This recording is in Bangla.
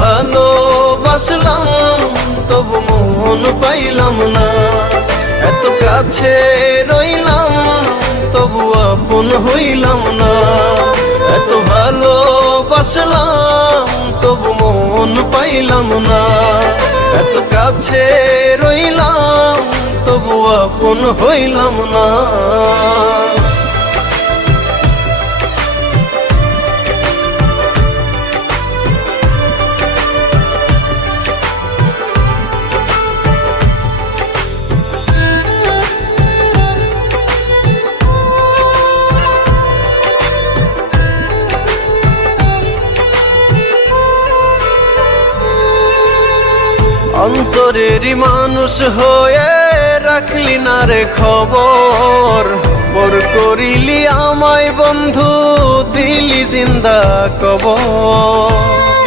ভালোবাসলাম তবু মন পাইলাম না, এত কাছে রইলাম তবু আপন হইলাম না। এত ভালোবাসলাম তবু মন পাইলাম না, এত কাছে রইলাম তবু আপন হইলাম না। অন্তরেরই মানুষ হয়ে রাখলি না রে খবর, পর করিলি আমায় বন্ধু, দিলি জিন্দা কবর।